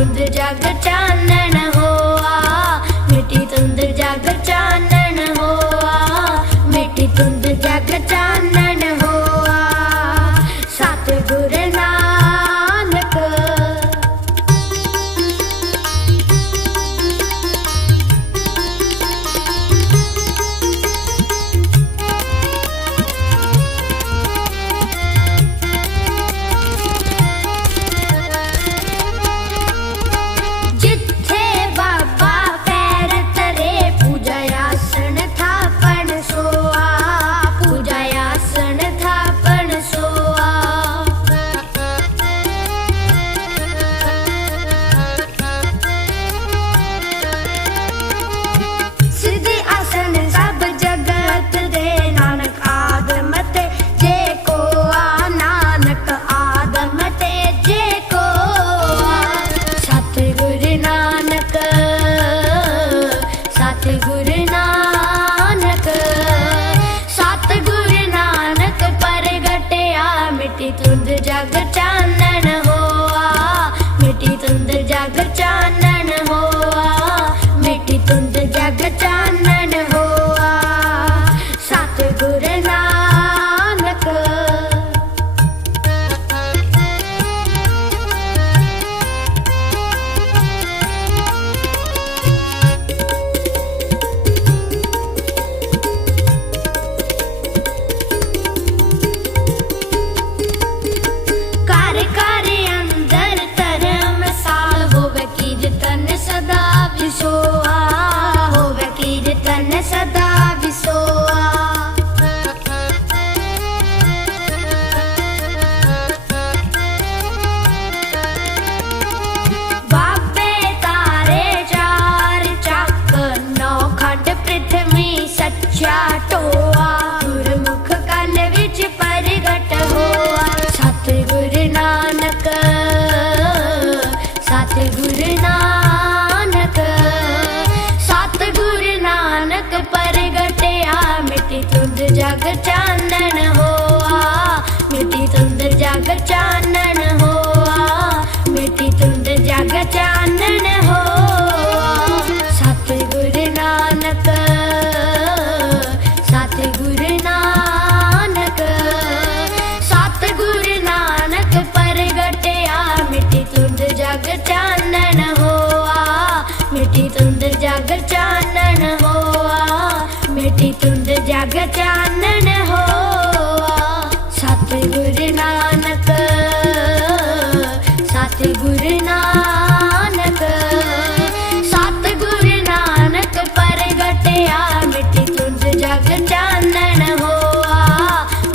Rudra Jagratam ਸਤਿਗੁਰ ਨਾਨਕ ਸਤਿਗੁਰ ਨਾਨਕ ਪ੍ਰਗਟਿਆ ਮਿੱਟੀ ਤੁੰਦ ਜਗ ਚਾਂ सदा विसोआ बाबे तारे चार चक नौ खड पृथ्वी सच्चा परगटिया मिठी गटया मितिग चानन हि जग चान ਜਗ ਚਾਨਣ ਹੋਆ। ਸਤਿਗੁਰ ਨਾਨਕ ਸਤਿਗੁਰ ਨਾਨਕ ਸਤਿਗੁਰ ਨਾਨਕ ਪ੍ਰਗਟਿਆ। ਮਿੱਠੀ ਤੁੰਜ ਜਗ ਚਾਨਣ ਹੋਆ।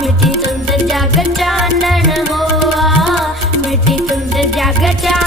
ਮਿੱਠੀ ਤੁੰਜ ਜਗ ਚਾਨਣ ਹੋਆ। ਮਿੱਠੀ ਤੁੰਜ ਜਗ ਚਾਨਣ